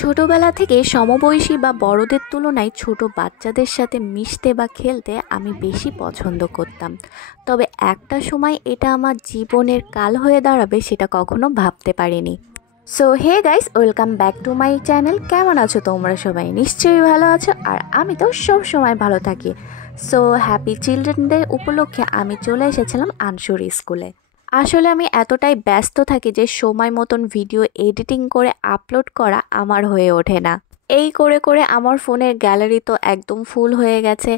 ছোটবেলা থেকে সমবয়সী বা বড়দের তুলনায় ছোট বাচ্চাদের সাথে মিশতে বা খেলতে আমি বেশি পছন্দ করতাম। তবে একটা সময় এটা আমার জীবনের কাল হয়ে দাঁড়াবে সেটা কখনো ভাবতে পারিনি। So hey guys, welcome back to my channel. কেমন আছো তোমরা সবাই? নিশ্চয়ই ভালো আছো, আর আমি তো সব সময় ভালো থাকি। সো হ্যাপি চিলড্রেন ডে উপলক্ষে আমি চলে এসেছিলাম আনসুর স্কুলে। আসলে আমি এতটাই ব্যস্ত থাকি যে সময় মতন ভিডিও এডিটিং করে আপলোড করা আমার হয়ে ওঠে না। এই করে করে আমার ফোনের গ্যালারি তো একদম ফুল হয়ে গেছে।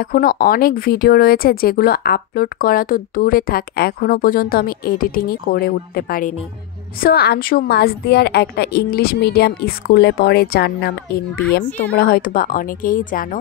এখনও অনেক ভিডিও রয়েছে যেগুলো আপলোড করা তো দূরে থাক, এখনও পর্যন্ত আমি এডিটিংই করে উঠতে পারিনি। সো আনসু মাসদিয়ার একটা ইংলিশ মিডিয়াম স্কুলে পড়ে যার নাম NBM, তোমরা হয়তো বা অনেকেই জানো।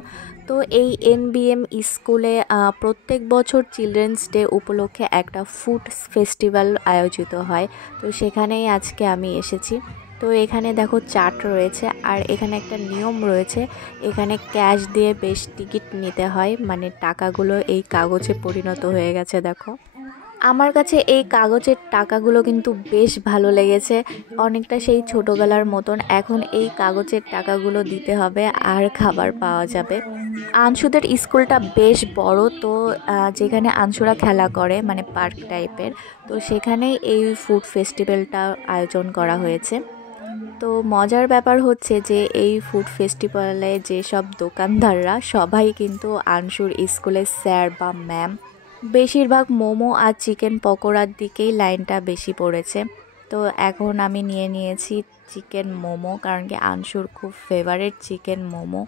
তো এই NBM স্কুলে প্রত্যেক বছর চিলড্রেন্স ডে উপলক্ষে একটা ফুড ফেস্টিভ্যাল আয়োজিত হয়। তো সেখানেই আজকে আমি এসেছি। তো এখানে দেখো চাট রয়েছে, আর এখানে একটা নিয়ম রয়েছে, এখানে ক্যাশ দিয়ে বেশ টিকিট নিতে হয়, মানে টাকাগুলো এই কাগজে পরিণত হয়ে গেছে। দেখো আমার কাছে এই কাগজের টাকাগুলো কিন্তু বেশ ভালো লেগেছে, অনেকটা সেই ছোটোবেলার মতন। এখন এই কাগজের টাকাগুলো দিতে হবে আর খাবার পাওয়া যাবে। আনসুদের স্কুলটা বেশ বড়, তো যেখানে আনসুরা খেলা করে মানে পার্ক টাইপের, তো সেখানেই এই ফুড ফেস্টিভ্যালটা আয়োজন করা হয়েছে। তো মজার ব্যাপার হচ্ছে যে এই ফুড ফেস্টিভ্যালে যেসব দোকানদাররা সবাই কিন্তু আনসুর স্কুলের স্যার বা ম্যাম। বেশিরভাগ মোমো আর চিকেন পকোড়ার দিকেই লাইনটা বেশি পড়েছে। তো এখন আমি নিয়েছি চিকেন মোমো, কারণ কি আনসুর খুব ফেভারিট চিকেন মোমো।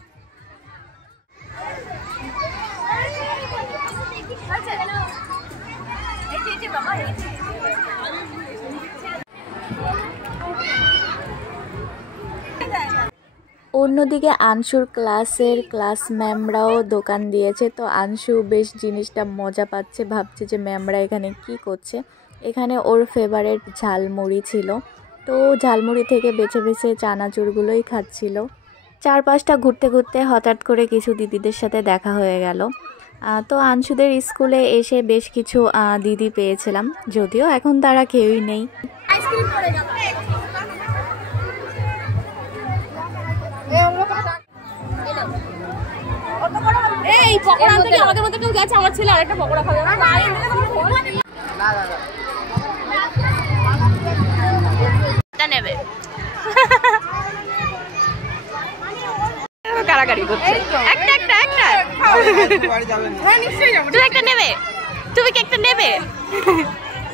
অন্যদিকে আনসুর ক্লাস ম্যামরাও দোকান দিয়েছে। তো আনসু বেশ জিনিসটা মজা পাচ্ছে, ভাবছে যে ম্যামরা এখানে কি করছে। এখানে ওর ফেভারিট ঝালমুড়ি ছিল, তো ঝালমুড়ি থেকে বেছে বেছে চানাচুরগুলোই খাচ্ছিল। চারপাশটা ঘুরতে ঘুরতে হঠাৎ করে কিছু দিদিদের সাথে দেখা হয়ে গেল। তো আনসুদের স্কুলে এসে বেশ কিছু দিদি পেয়েছিলাম, যদিও এখন তারা কেউই নেই। এই পকোড়া আনতে আমাদের মধ্যে কেউ গেছে? আমার ছেলে আরেকটা পকোড়া খাবে না। এটা নেবে। কারাকারি করছে। একটা হ্যাঁ নিশ্চয়ই যাব। তুমি একটা নেবে? তুমি কি একটা নেবে?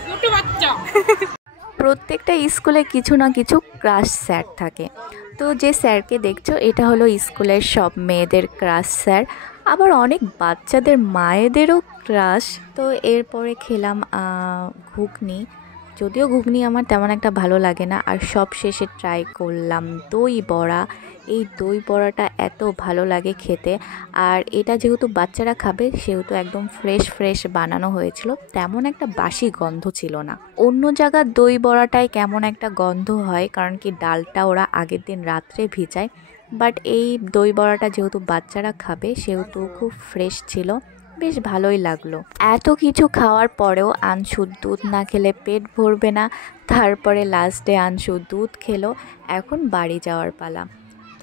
ছোট বাচ্চা। প্রত্যেকটা স্কুলে কিছু না কিছু ক্রাশ স্যার থাকে। তো যে স্যারকে দেখছো এটা হলো স্কুলের সব মেয়েদের ক্রাশ স্যার, আবার অনেক বাচ্চাদের মায়েদেরও ক্রাশ। তো এরপরে খেলাম ঘুগনি, যদিও ঘুগনি আমার তেমন একটা ভালো লাগে না। আর সব শেষে ট্রাই করলাম দই বড়া। এই দই বড়াটা এত ভালো লাগে খেতে, আর এটা যেহেতু বাচ্চারা খাবে সেহেতু একদম ফ্রেশ বানানো হয়েছিল, তেমন একটা বাসি গন্ধ ছিল না। অন্য জায়গার দই বড়াটায় কেমন একটা গন্ধ হয়, কারণ কি ডালটা ওরা আগের দিন রাত্রে ভিজায়, বাট এই দই বড়াটা যেহেতু বাচ্চারা খাবে সেহেতু খুব ফ্রেশ ছিল, বেশ ভালোই লাগলো। এত কিছু খাওয়ার পরেও আনসু দুধ না খেলে পেট ভরবে না। তারপরে লাস্টে আনসু দুধ খেলো। এখন বাড়ি যাওয়ার পালা।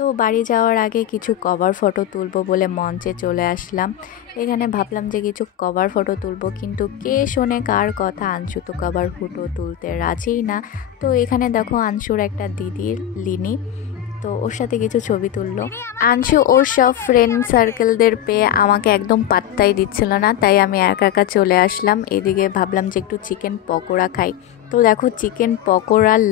তো বাড়ি যাওয়ার আগে কিছু কভার ফটো তুলবো বলে মঞ্চে চলে আসলাম। এখানে ভাবলাম যে কিছু কভার ফটো তুলবো, কিন্তু কে শোনে কার কথা, আনসু তো কভার ফটো তুলতে রাজিই না। তো এখানে দেখো আনসুর একটা দিদি লিনি, তো ওর সাথে কিছু ছবি তুললো। আনসু ওর সব ফ্রেন্ড সার্কেলদের পেয়ে আমাকে একদম পাত্তাই দিচ্ছিল না, তাই আমি একা চলে আসলাম। এদিকে ভাবলাম যে একটু চিকেন পকোড়া খাই। তো দেখো চিকেন পকোড়ার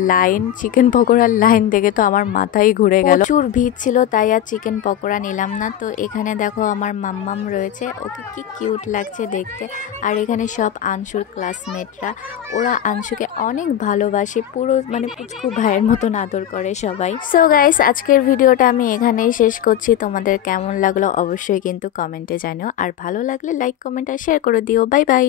লাইন দেখে তো আমার মাথাই ঘুরে গেল। প্রচুর ভিড় ছিল, তাই আর চিকেন পকোড়া নিলাম না। তো এখানে দেখো আমার মাম্মাম রয়েছে, ওকে কি কিউট লাগছে দেখতে। আর এখানে সব আনসুর ক্লাসমেটরা, ওরা আনসুকে অনেক ভালোবাসে, পুরো মানে পুচকু ভাইয়ের মতন আদর করে সবাই। সো গাইস, আজকের ভিডিওটা আমি এখানেই শেষ করছি। তোমাদের কেমন লাগলো অবশ্যই কিন্তু কমেন্টে জানিও, আর ভালো লাগলে লাইক কমেন্ট আর শেয়ার করে দিও। Bye bye.